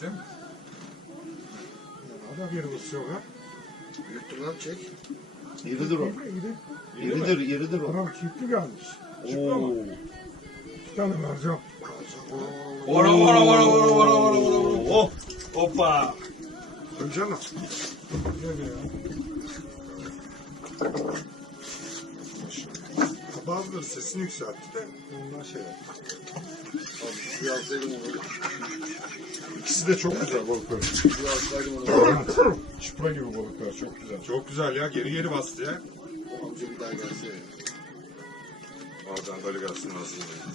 Değil mi? Ya da bir basıyor ha. Büyüktür lan çek. İridir o. İri. İridir o. Adam çiftli gelmiş. Oo. Bir tane vereceğim. Ora. Oh. Hoppa. Önce mi? Gel ya. Bazıları sesini yükseltti de ondan şey yaptı. Abi suyu alsaydım onu. İkisi de çok güzel balıklar. Suyu alsaydım onu. Çipra gibi balıklar çok güzel. Çok güzel ya. Geri bastı ya. O amca bir daha gelse ya. Oradan böyle gelsin aslında.